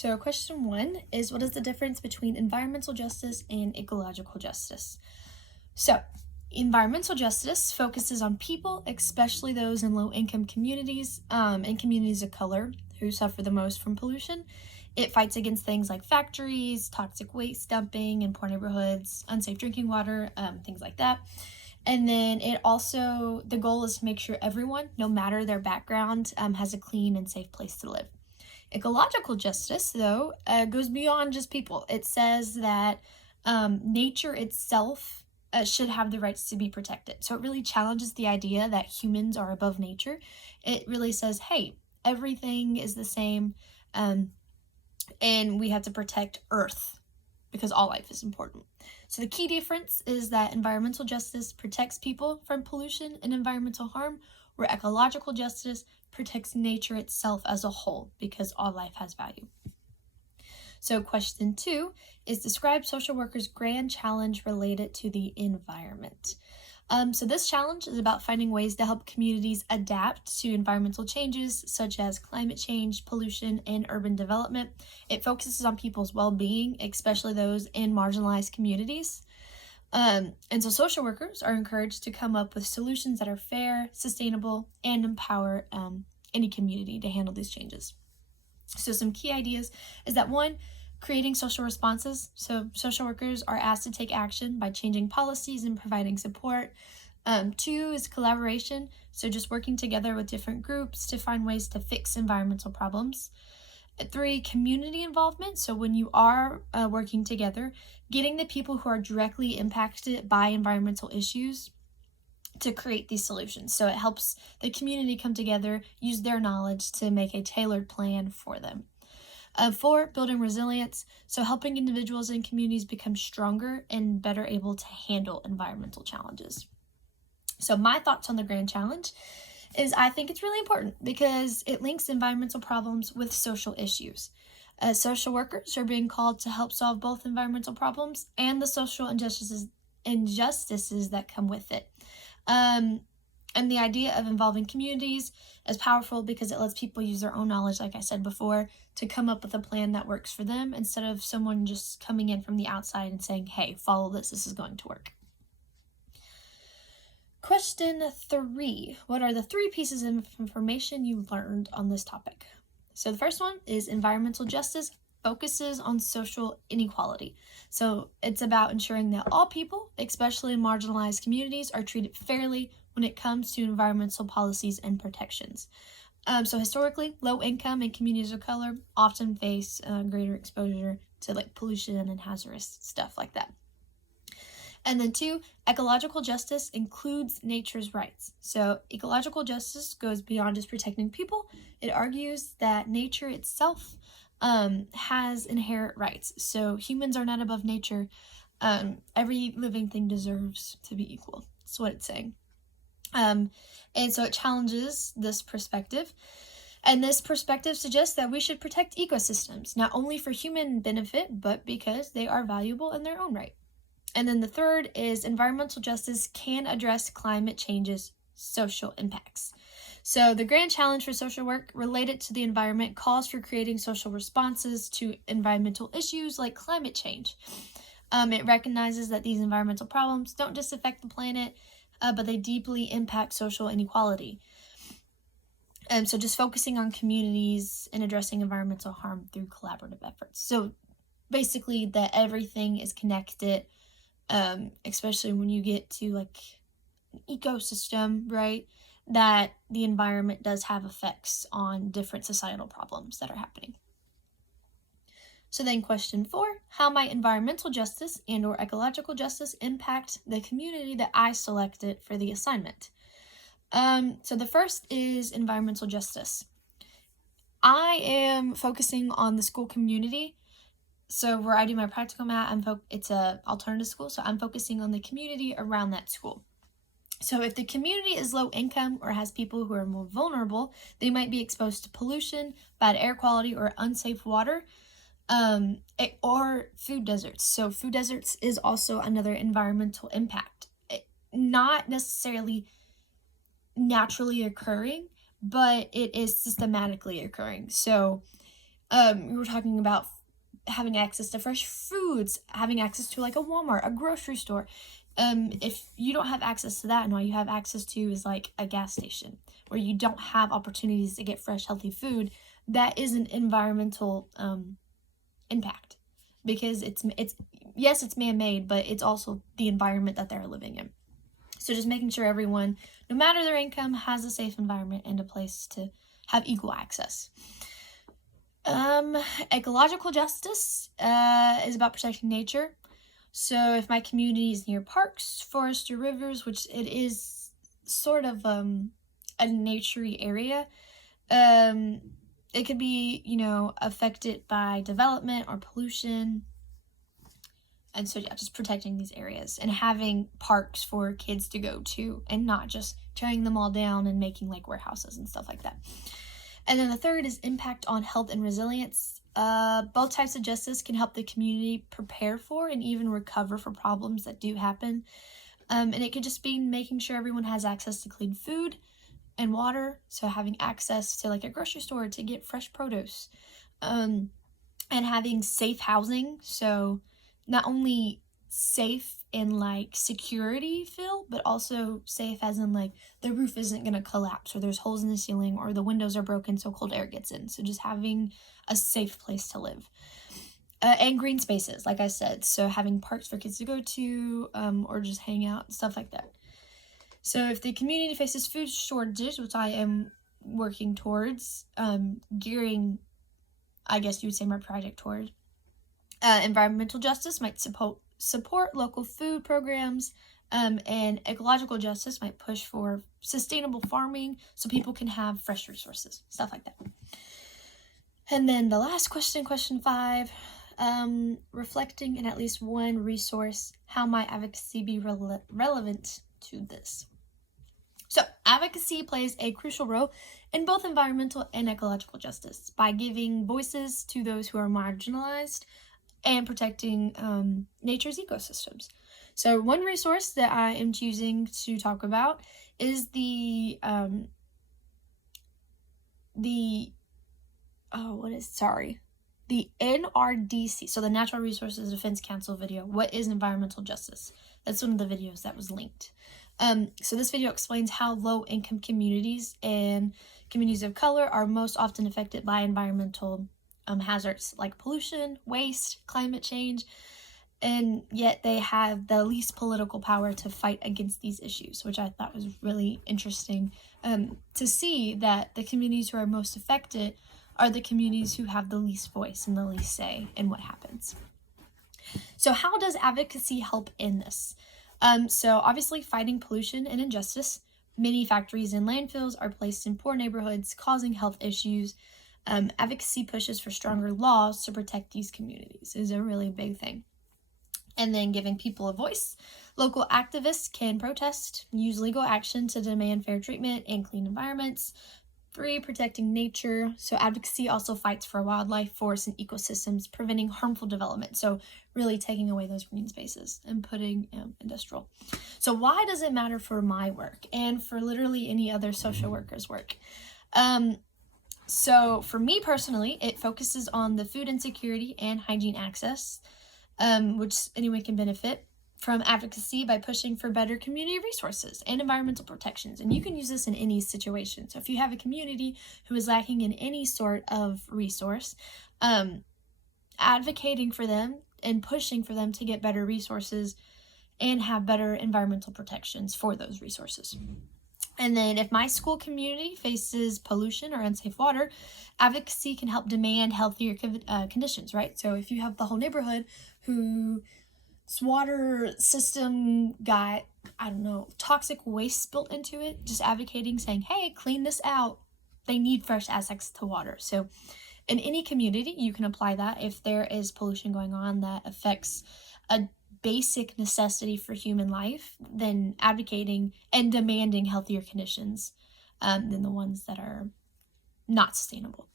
So question 1 is, what is the difference between environmental justice and ecological justice? So environmental justice focuses on people, especially those in low-income communities and communities of color who suffer the most from pollution. It fights against things like factories, toxic waste dumping in poor neighborhoods, unsafe drinking water, things like that. And then the goal is to make sure everyone, no matter their background, has a clean and safe place to live. Ecological justice, though, goes beyond just people. It says that nature itself should have the rights to be protected. So it really challenges the idea that humans are above nature. It really says, hey, everything is the same, and we have to protect Earth because all life is important. So the key difference is that environmental justice protects people from pollution and environmental harm, where ecological justice protects nature itself as a whole because all life has value. So question 2 is, describe social workers' grand challenge related to the environment. So this challenge is about finding ways to help communities adapt to environmental changes such as climate change, pollution, and urban development. It focuses on people's well-being, especially those in marginalized communities. And so social workers are encouraged to come up with solutions that are fair, sustainable, and empower any community to handle these changes. So some key ideas is that 1, creating social responses. So social workers are asked to take action by changing policies and providing support. 2 is collaboration. So just working together with different groups to find ways to fix environmental problems. 3, community involvement. So when you are working together, getting the people who are directly impacted by environmental issues to create these solutions. So it helps the community come together, use their knowledge to make a tailored plan for them. 4, building resilience. So helping individuals and communities become stronger and better able to handle environmental challenges. So my thoughts on the grand challenge is, I think it's really important because it links environmental problems with social issues. Social workers are being called to help solve both environmental problems and the social injustices that come with it. And the idea of involving communities is powerful because it lets people use their own knowledge, like I said before, to come up with a plan that works for them instead of someone just coming in from the outside and saying, hey, follow this is going to work. Question 3, what are the 3 pieces of information you learned on this topic? So the first one is environmental justice focuses on social inequality. So it's about ensuring that all people, especially marginalized communities, are treated fairly when it comes to environmental policies and protections. So historically, low income and communities of color often face greater exposure to pollution and hazardous stuff like that. And then 2, ecological justice includes nature's rights. So ecological justice goes beyond just protecting people. It argues that nature itself has inherent rights. So humans are not above nature. Every living thing deserves to be equal. That's what it's saying. And so it challenges this perspective. And this perspective suggests that we should protect ecosystems, not only for human benefit, but because they are valuable in their own right. And then the third is environmental justice can address climate change's social impacts. So the grand challenge for social work related to the environment calls for creating social responses to environmental issues like climate change. It recognizes that these environmental problems don't just affect the planet, but they deeply impact social inequality. So just focusing on communities and addressing environmental harm through collaborative efforts. So basically that everything is connected, especially when you get to an ecosystem, right? That the environment does have effects on different societal problems that are happening. So then question 4, how might environmental justice and or ecological justice impact the community that I selected for the assignment? So the first is environmental justice. I am focusing on the school community. So where I do my practical math, it's a alternative school, so I'm focusing on the community around that school. So if the community is low income or has people who are more vulnerable, they might be exposed to pollution, bad air quality, or unsafe water, or food deserts. So food deserts is also another environmental impact. Not necessarily naturally occurring, but it is systematically occurring. So We were talking about having access to fresh foods, having access to like a Walmart, a grocery store. If you don't have access to that and all you have access to is like a gas station where you don't have opportunities to get fresh, healthy food, that is an environmental impact, because it's yes, it's man-made, but it's also the environment that they're living in. So just making sure everyone, no matter their income, has a safe environment and a place to have equal access. Ecological justice is about protecting nature. So if my community is near parks, forests, or rivers, which it is sort of a naturey area, it could be, affected by development or pollution. And so, yeah, just protecting these areas and having parks for kids to go to and not just tearing them all down and making like warehouses and stuff like that. And then the third is impact on health and resilience. Both types of justice can help the community prepare for and even recover for problems that do happen. And it could just be making sure everyone has access to clean food and water. So having access to like a grocery store to get fresh produce. And having safe housing. So not only safe in like security feel, but also safe as in like the roof isn't going to collapse or there's holes in the ceiling or the windows are broken so cold air gets in. So just having a safe place to live. And green spaces, like I said. So having parks for kids to go to or just hang out, stuff like that. So if the community faces food shortages, which I am working towards, gearing, I guess you would say, my project toward, environmental justice might support local food programs, and ecological justice might push for sustainable farming so people can have fresh resources, stuff like that. And then the last question, question 5, reflecting in at least one resource, how might advocacy be relevant to this? So advocacy plays a crucial role in both environmental and ecological justice by giving voices to those who are marginalized and protecting nature's ecosystems. So one resource that I am choosing to talk about is the NRDC, so the Natural Resources Defense Council video, What is Environmental Justice? That's one of the videos that was linked. So this video explains how low-income communities and communities of color are most often affected by environmental hazards like pollution, waste, climate change, and yet they have the least political power to fight against these issues, which I thought was really interesting to see that the communities who are most affected are the communities who have the least voice and the least say in what happens. So how does advocacy help in this? So obviously fighting pollution and injustice. Many factories and landfills are placed in poor neighborhoods, causing health issues. Advocacy pushes for stronger laws to protect these communities is a really big thing. And then giving people a voice. Local activists can protest, use legal action to demand fair treatment and clean environments. 3, protecting nature. So advocacy also fights for wildlife, forests, and ecosystems, preventing harmful development. So really taking away those green spaces and putting industrial. So why does it matter for my work and for literally any other social worker's work? So for me personally, it focuses on the food insecurity and hygiene access, which anyone can benefit from advocacy by pushing for better community resources and environmental protections. And you can use this in any situation. So if you have a community who is lacking in any sort of resource, advocating for them and pushing for them to get better resources and have better environmental protections for those resources. And then if my school community faces pollution or unsafe water, advocacy can help demand healthier conditions, right? So if you have the whole neighborhood whose water system got, toxic waste built into it, just advocating, saying, hey, clean this out. They need fresh access to water. So in any community, you can apply that if there is pollution going on that affects a basic necessity for human life, then advocating and demanding healthier conditions than the ones that are not sustainable.